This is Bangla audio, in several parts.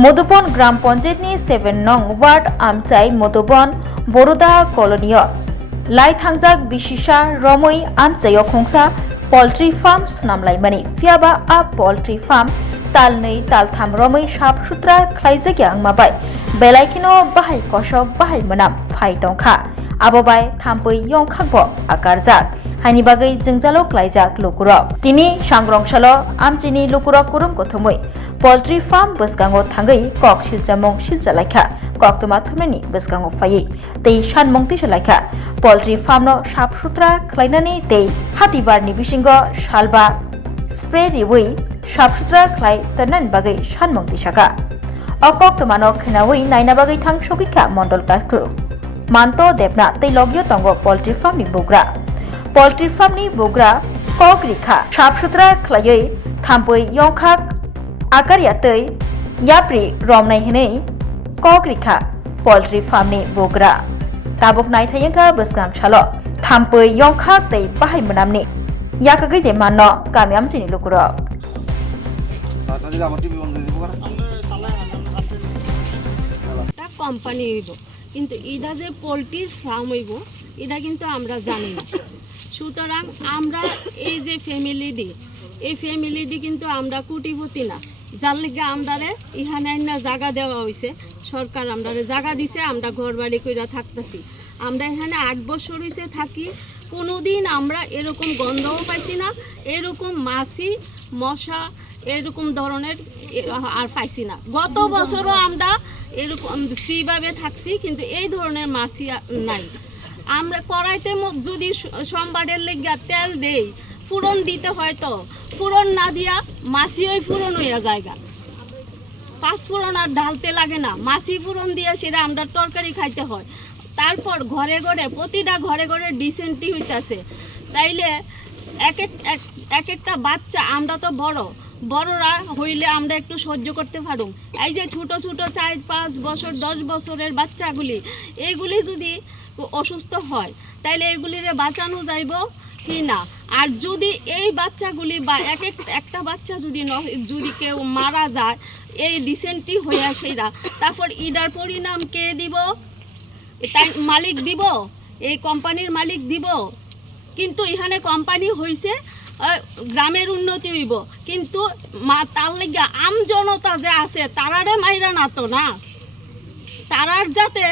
मधुबन ग्राम पंचायतनि 7 नं वार्ड आमचाई मधुबन बरोदा कलनीय लाइथांजाक बिसिसा रमै आमचायो खोंसा पोल्ट्री फार्म स्नामलायमानि फियाबा आ पोल्ट्री फार्म तालनै तालथाम रमै साफ सुथ्रा ख्लायजागिया आंमाबाय बेलायखिनो बाहाय कसक बाहाय मोनाम फाय दंखा आबोबाय थाम्पै यंखाकबो आकारजाक हानि बागै जोंजालो क्लायजाक लुकुरक तिनि सांग्रंसालो आमचिनि लुकुरक कुरुम गथमै पोल्ट्री फार्म बसगांगो थांगै कक सिलजामं सिलजालायखा कक तुमा थुमनि बसगांगो फायै तै सानमंति सलायखा पोल्ट्री फार्म नो साफ सुथ्रा ख्लायनानि तै हातिबारनि बिसिंगो सालबा स्प्रे रिवै साफ सुथ्रा ख्लाय तनन बागै सानमंति साका अकक तुमानो खनावै नायना बागै थां सगिखा मंडल कास्क्रु मानतो देबना तै लगियो तंगो पोल्ट्री फार्म नि बुग्रा पोल्ट्री फार्म नि बुग्रा कक रिखा साफ सुथ्रा ख्लायै थाम्पै यंखाक आकारियातै याप्रि रमनाय हनै कक रिखा पोल्ट्री फार्म नि बुग्रा ताबुक नायथायंगा बसगां सालो थाम्पै यंखाक तै बाहाय मोनामनि याकागै दे माननो गामियाम चिनि लुकुरक কোম্পানি হইব কিন্তু এটা যে পোলট্রির ফার্ম হইব এটা কিন্তু আমরা জানি না সুতরাং আমরা এই যে ফ্যামিলিটি কিন্তু আমরা কোটিপতি না যার লিগে আমরারে ইহানে না জায়গা দেওয়া হয়েছে সরকার আমরারে জায়গা দিছে আমরা ঘর বাড়ি কইরা থাকতেছি আমরা এখানে 8 বছর হইছে থাকি কোনোদিন আমরা এরকম গন্ধও পাইছি না এরকম মাছি মশা এরকম ধরনের আর পাইছি না গত বছরও আমরা এরকম ফ্রিভাবে থাকছি কিন্তু এই ধরনের মাছি নাই আমরা কড়াইতে যদি সোমবারের লেগে তেল দেই ফুরন দিতে হয় তো ফুরন না দিয়া মাছি ওই ফুরন হইয়া জায়গা পাঁচ ফুরন আর ঢালতে লাগে না মাছি ফুরন দিয়ে সেটা আমরা তরকারি খাইতে হয় তারপর ঘরে ঘরে প্রতিটা ঘরে ঘরে ডিসেন্টি হইতাছে তাইলে এক একটা বাচ্চা আমরা তো বড়রা হইলে আমরা একটু সহ্য করতে পারুম এই যে ছোট ছোট 4-5 বছর 10 বছরের বাচ্চাগুলি এইগুলি যদি অসুস্থ হয় তাইলে এগুলিরে বাঁচানো যাইব কি না আর যদি এই বাচ্চাগুলি বা একটা বাচ্চা যদি কেউ মারা যায় এই ডিসেন্টি হইয়া সেইরা তারপর ইডার পরিণাম কে দিব তাই মালিক দিব এই কোম্পানির মালিক দিব কিন্তু এখানে কোম্পানি হইছে গ্রামের উন্নতি হইব কিন্তু তার লাগা আম জনতা যে আছে তারারে মাইরা না তো না তারার যাতে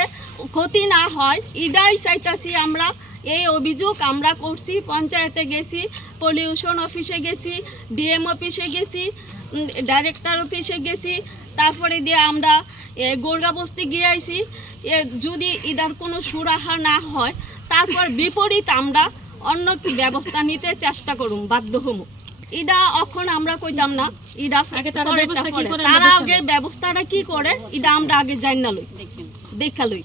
ক্ষতি না হয় ইডাই চাইতাছি আমরা এই অভিযোগ আমরা করছি পঞ্চায়েতে গেছি পলিউশন অফিসে গেছি ডিএম অফিসে গেছি ডাইরেক্টর অফিসে গেছি তারপরে দিয়ে আমরা গোরগাবস্তি গিয়ে আইছি যদি ইডার কোনো সুরাহা না হয় তারপর বিপরীত আমরা অন্য কি ব্যবস্থা নিতে চেষ্টা করুম বাধ্য হম ইডা এখন আমরা কইতাম না ইডা তারা আগে ব্যবস্থাটা কি করে ইডা আমরা আগে জানা লই দেখা লই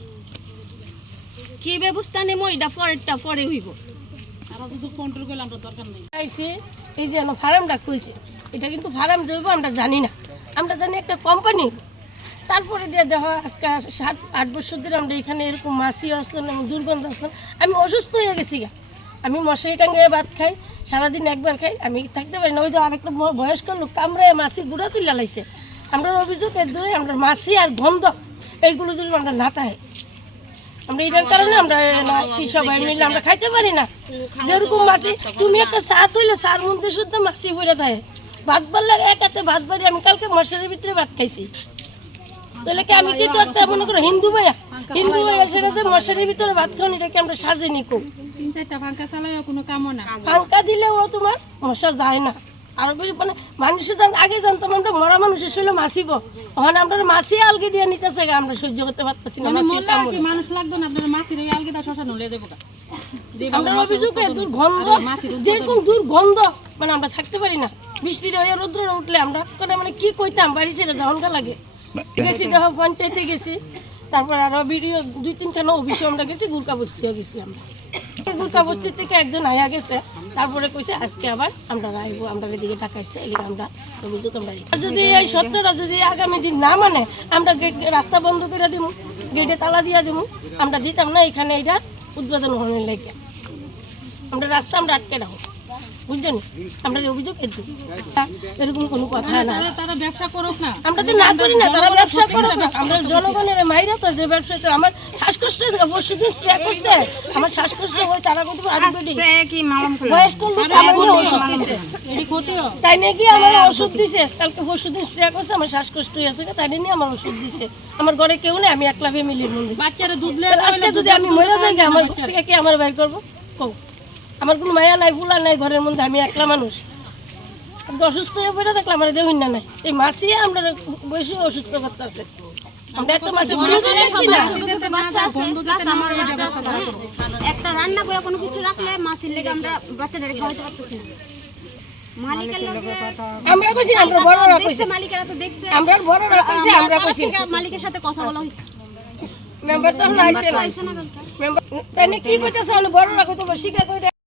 কি ব্যবস্থা নেব এটা পরে হইব এই যে ফার্মটা খুলছে এটা কিন্তু ফার্ম জৈব আমরা জানি না আমরা জানি একটা কোম্পানি তারপরে দিয়ে দেখো আজকে 7-8 বছর ধরে আমরা এখানে এরকম মাছি আসলাম দুর্গন্ধ আসলাম আমি অসুস্থ হয়ে গেছি আমি মশারি টাঙ্গিয়ে ভাত খাই সারাদিন একবার খাই আমি থাকতে পারি না ওই তো আরেকটা বয়স্ক লোক কামড়ে মাছি গুঁড়া তুলে লাইছে আমরা অভিযোগ এর ধরে আমরা মাছি আর গন্ধ এইগুলো যদি আমরা না খাই আমরা এটার কারণে আমরা সবাই মিলে আমরা খাইতে পারি না যেরকম মাছি তুমি একটা চা তৈলে চার মধ্যে শুদ্ধ মাছি পড়ে থাকে ভাত বাড়লে এক হাতে ভাত বাড়ি আমি কালকে মশারির ভিতরে ভাত খাইছি তাহলে কি আমি কিন্তু একটা মনে করো হিন্দু ভাইয়া সেটা যে মশারির ভিতরে ভাত খাওয়ান এটাকে আমরা সাজিনি কো 3-4টা পাঙ্খা চালাইও কোনো কামও না পাঙ্খা দিলেও তোমার মশা যায় না আর মানে মানুষের আগে জানতাম আমরা মরা মানুষের শরীরে মাছিব ওখানে আমরা মাছি আলগি দিয়ে নিতেছে আমরা সহ্য করতে পারতেছি না মানুষ লাগতো না আপনারা মাছির ওই আলগিটা শোষণ হলে দেবো আমরা অভিযোগ দুর্গন্ধ যেরকম দুর্গন্ধ মানে আমরা থাকতে পারি না বৃষ্টির হয়ে রৌদ্র উঠলে আমরা মানে কি কইতাম বাড়ি ছেড়ে যখনকা লাগে গেছি দেখো পঞ্চায়েতে গেছি তারপর আরো ভিডিও 2-3খানা অফিসে আমরা গেছি গুরকা বস্তিতে গেছি আমরা গুরকা বস্তি থেকে একজন আয়া গেছে তারপরে কইছে আজকে আবার আমরা আইবো আমরা এদিকে টাকাইছে এদিকে আমরা অভিযোগ আমরা যদি এই সত্যটা যদি আগামী দিন না মানে আমরা রাস্তা বন্ধ করে দিব গেটে তালা দিয়ে দিব আমরা দিতাম না এখানে এটা উদ্বোধন হওয়ার লাগে আমরা রাস্তা আমরা আটকে রাখবো বুঝছেন? আমরা এই অভিযোগ এর দিই। এরকম কোনো কথা না, তারা ব্যবসা করুক না, আমরা তো না করি না, তারা ব্যবসা করুক না। আমরা জনগণের মাইরা তো যে ব্যবসা করে, আমার শ্বাসকষ্ট হয়েছে, পরশুদিন স্প্রে করছে, আমার শ্বাসকষ্ট হয়, তারা কিন্তু বয়স্ক লোক আমার নিয়ে ওষুধ দিছে, তাই নাকি আমার ওষুধ দিছে, কালকে পরশুদিন স্প্রে করছে, আমার শ্বাসকষ্ট হয়েছে, তাই নিয়ে আমার ওষুধ দিছে। আমার ঘরে কেউ নেই, আমি একলা ফ্যামিলির মধ্যে। বাচ্চারা দুধ আজকে যদি আমি মরে যাই, আমার ঘর থেকে কি আমার বাইর করবো? কও, আমার কোনো মায়া নাই, বুলা নাই ঘরের মধ্যে, আমি একলা মানুষ। আজকে অসুস্থ হয়ে পড়ে থাকলে আমার দেউন না নাই, এই মাসিয়ে আমরা বেশি অসুস্থ করতেছে। আমরা একটা মাসি ঘুরে ঘুরে যাচ্ছি না। বাচ্চা আছে, প্লাস আমার বাচ্চা আছে, হ্যাঁ। একটা রান্না করে কোনো কিছু রাখলে মাসির লেগে আমরা বাচ্চাটাকে খাওয়াতে পারতেছি না। মালিকের লোকে আমরা কইছি, আমরা বড়রা কইছি, দেখছে, মালিকেরা তো দেখছে, আমরা বড়রা কইছি, আমরা কইছি, মালিকের সাথে কথা বলা হয়েছে। মেম্বার তো আইছে না, আইছে না কালকে। মেম্বার তাই না কি কইতাছে, বড়রা কইতো শিখা কইতে